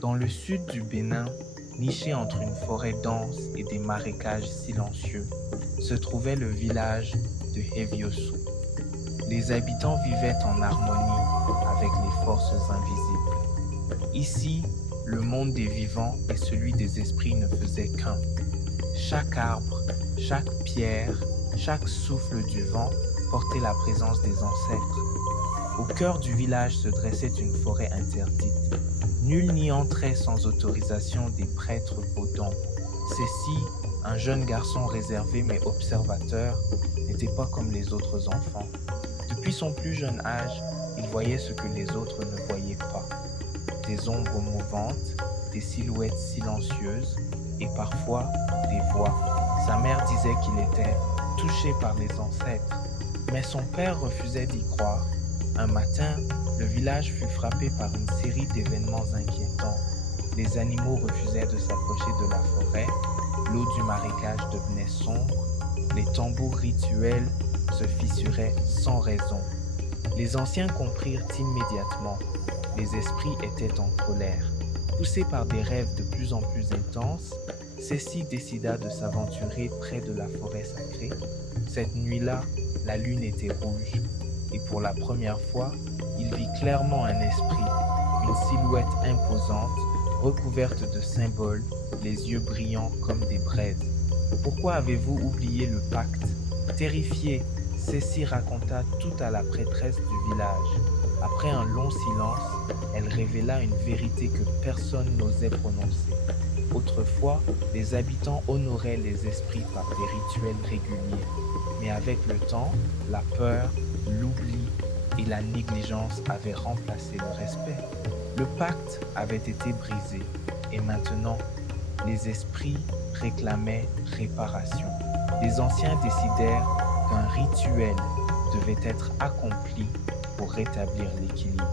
Dans le sud du Bénin, niché entre une forêt dense et des marécages silencieux, se trouvait le village de Heviosu. Les habitants vivaient en harmonie avec les forces invisibles. Ici, le monde des vivants et celui des esprits ne faisaient qu'un. Chaque arbre, chaque pierre, chaque souffle du vent portait la présence des ancêtres. Au cœur du village se dressait une forêt interdite. Nul n'y entrait sans autorisation des prêtres vaudans. Ceci, un jeune garçon réservé mais observateur, n'était pas comme les autres enfants. Depuis son plus jeune âge, il voyait ce que les autres ne voyaient pas. Des ombres mouvantes, des silhouettes silencieuses et parfois des voix. Sa mère disait qu'il était touché par les ancêtres, mais son père refusait d'y croire. Un matin, le village fut frappé par une série d'événements inquiétants. Les animaux refusaient de s'approcher de la forêt, l'eau du marécage devenait sombre, les tambours rituels se fissuraient sans raison. Les anciens comprirent immédiatement. Les esprits étaient en colère. Poussé par des rêves de plus en plus intenses, Cécile décida de s'aventurer près de la forêt sacrée. Cette nuit-là, la lune était rouge. Et pour la première fois, il vit clairement un esprit, une silhouette imposante, recouverte de symboles, les yeux brillants comme des braises. Pourquoi avez-vous oublié le pacte? Terrifiée, Cécile raconta tout à la prêtresse du village. Après un long silence, elle révéla une vérité que personne n'osait prononcer. Autrefois, les habitants honoraient les esprits par des rituels réguliers. Mais avec le temps, la peur, l'oubli et la négligence avaient remplacé le respect. Le pacte avait été brisé et maintenant, les esprits réclamaient réparation. Les anciens décidèrent qu'un rituel devait être accompli pour rétablir l'équilibre.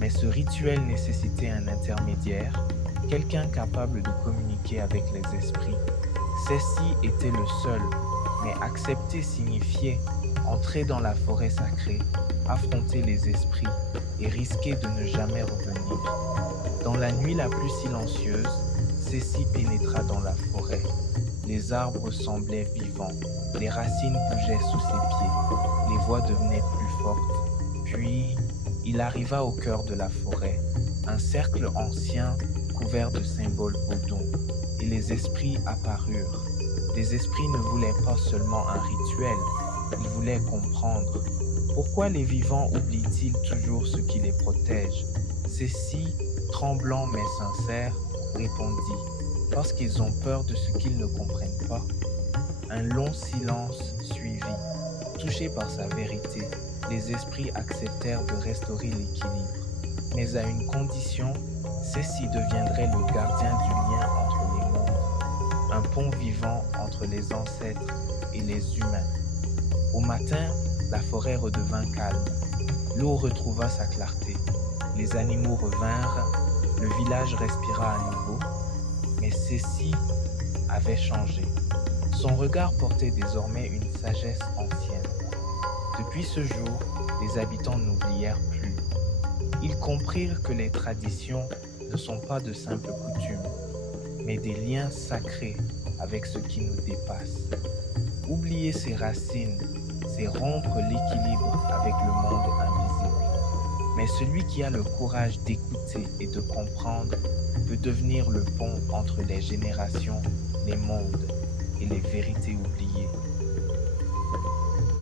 Mais ce rituel nécessitait un intermédiaire, quelqu'un capable de communiquer avec les esprits. Ceci était le seul, mais accepter signifiait entrer dans la forêt sacrée, affronter les esprits et risquer de ne jamais revenir. Dans la nuit la plus silencieuse, Cécile pénétra dans la forêt. Les arbres semblaient vivants, les racines bougeaient sous ses pieds, les voix devenaient plus fortes. Puis, il arriva au cœur de la forêt, un cercle ancien couvert de symboles vaudons, et les esprits apparurent. Les esprits ne voulaient pas seulement un rituel, ils voulaient comprendre. Pourquoi les vivants oublient-ils toujours ce qui les protège? Cécile, tremblant mais sincère, répondit, parce qu'ils ont peur de ce qu'ils ne comprennent pas. Un long silence suivit. Touchés par sa vérité, les esprits acceptèrent de restaurer l'équilibre. Mais à une condition, Cécile deviendrait le gardien du lien entre les mondes, un pont vivant entre les ancêtres et les humains. Au matin, la forêt redevint calme. L'eau retrouva sa clarté. Les animaux revinrent, le village respira à nouveau, mais Cécile avait changé. Son regard portait désormais une sagesse ancienne. Depuis ce jour, les habitants n'oublièrent plus. Ils comprirent que les traditions ne sont pas de simples coutumes, mais des liens sacrés avec ce qui nous dépasse. Oublier ses racines, c'est rompre l'équilibre avec le monde invisible. Mais celui qui a le courage d'écouter et de comprendre peut devenir le pont entre les générations, les mondes et les vérités oubliées.